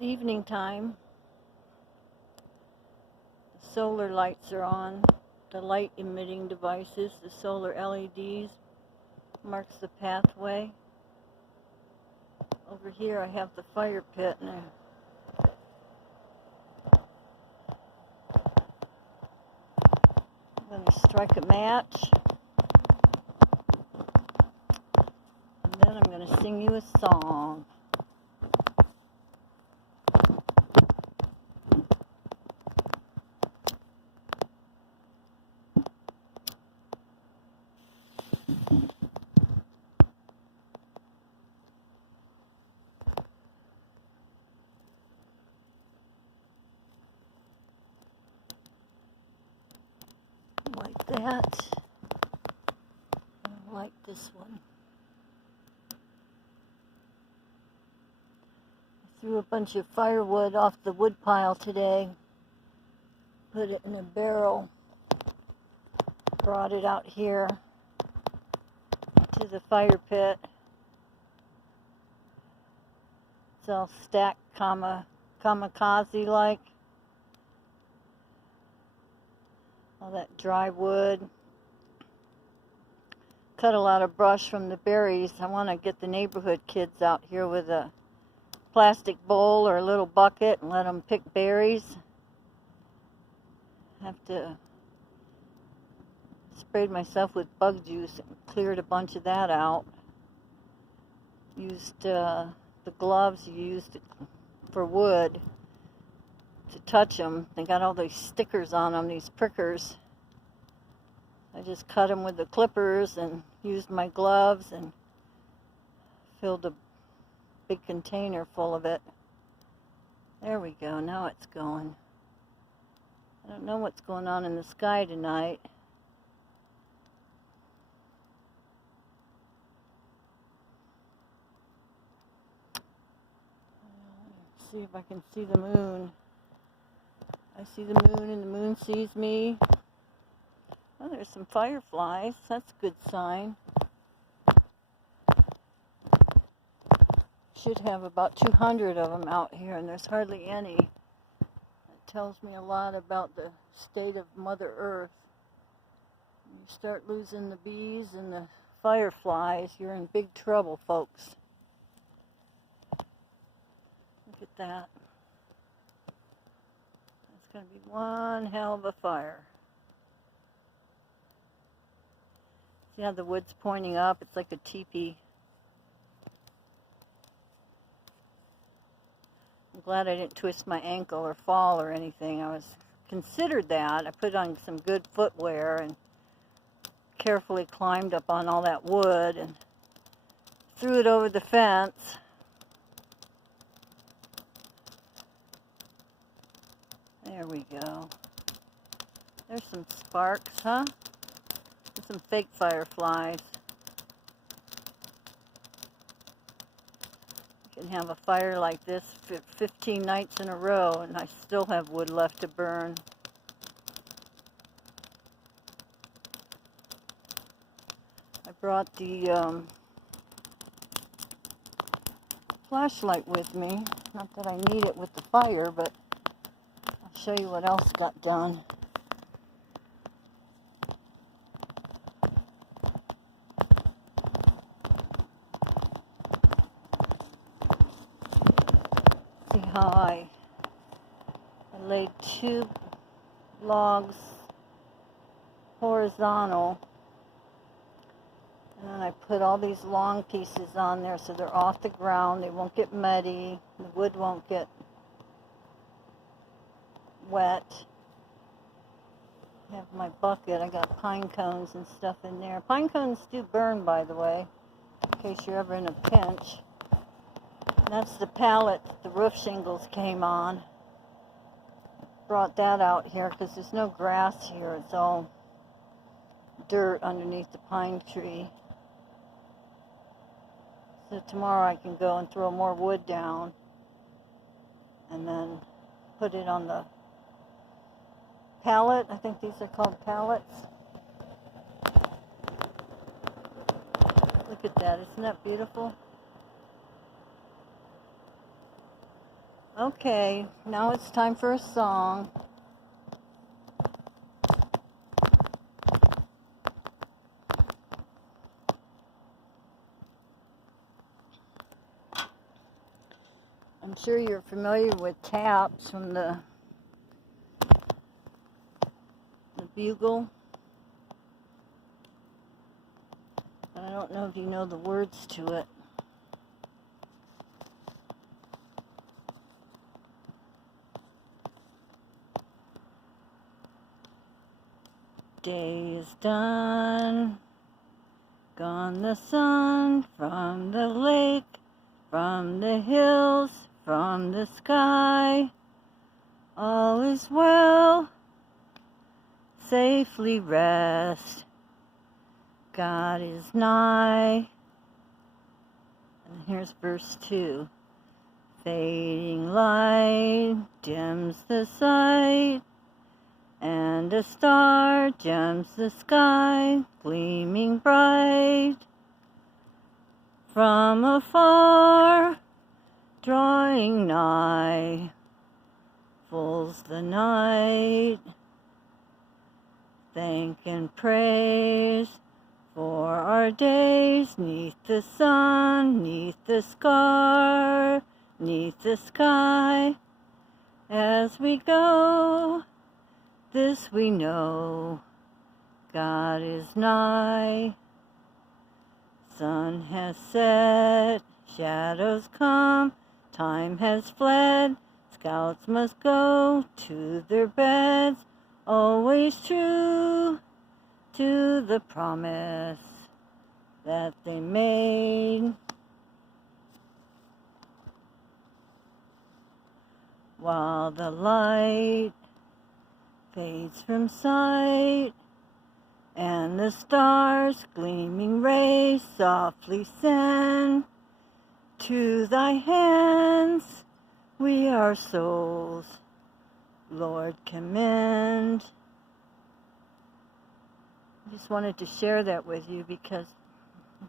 It's evening time. The solar lights are on. The light emitting devices, the solar LEDs, marks the pathway. Over here I have the fire pit, and I'm going to strike a match, and then I'm going to sing you a song. Like that. I like this one. I threw a bunch of firewood off the wood pile today. Put it in a barrel. Brought it out here to the fire pit. It's all stacked kamikaze-like. All that dry wood. Cut a lot of brush from the berries. I want to get the neighborhood kids out here with a plastic bowl or a little bucket and let them pick berries. Have to sprayed myself with bug juice and cleared a bunch of that out. Used the gloves you used for wood to touch them. They got all these stickers on them, these prickers. I just cut them with the clippers and used my gloves and filled a big container full of it. There we go, now it's going. I don't know what's going on in the sky tonight. Let's see if I can see the moon. I see the moon and the moon sees me. Oh, there's some fireflies. That's a good sign. Should have about 200 of them out here, and there's hardly any. It tells me a lot about the state of Mother Earth. When you start losing the bees and the fireflies, you're in big trouble, folks. Look at that. It's going to be one hell of a fire. See how the wood's pointing up? It's like a teepee. I'm glad I didn't twist my ankle or fall or anything. I was considered that. I put on some good footwear and carefully climbed up on all that wood and threw it over the fence. There we go. There's some sparks, huh? And some fake fireflies. You can have a fire like this 15 nights in a row, and I still have wood left to burn. I brought the flashlight with me. Not that I need it with the fire, but I'll show you what else got done. See how I laid 2 logs horizontal, and then I put all these long pieces on there so they're off the ground. They won't get muddy. The wood won't get wet. I have my bucket. I got pine cones and stuff in there. Pine cones do burn, by the way, in case you're ever in a pinch. That's the pallet that the roof shingles came on. Brought that out here because there's no grass here. It's all dirt underneath the pine tree. So tomorrow I can go and throw more wood down and then put it on the pallet. I think these are called pallets. Look at that. Isn't that beautiful? Okay, now it's time for a song. I'm sure you're familiar with taps from the bugle. But I don't know if you know the words to it. Day is done, gone the sun from the lake, from the hills, from the sky. All is well, safely rest. God is nigh. And here's verse 2. Fading light dims the sight, and a star gems the sky, gleaming bright. From afar, drawing nigh, falls the night. Thank and praise for our days, 'neath the sun, 'neath the scar, 'neath the sky. As we go, this we know, God is nigh. Sun has set, shadows come, time has fled. Scouts must go to their beds, always true to the promise that they made. While the light fades from sight, and the stars gleaming rays softly send to thy hands we our souls, Lord, commend. I just wanted to share that with you because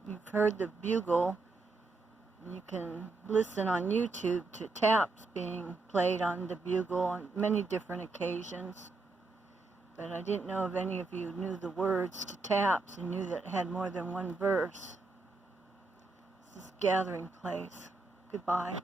you've heard the bugle. You can listen on YouTube to taps being played on the bugle on many different occasions. But I didn't know if any of you knew the words to taps and knew that it had more than one verse. This is Gathering Place. Goodbye.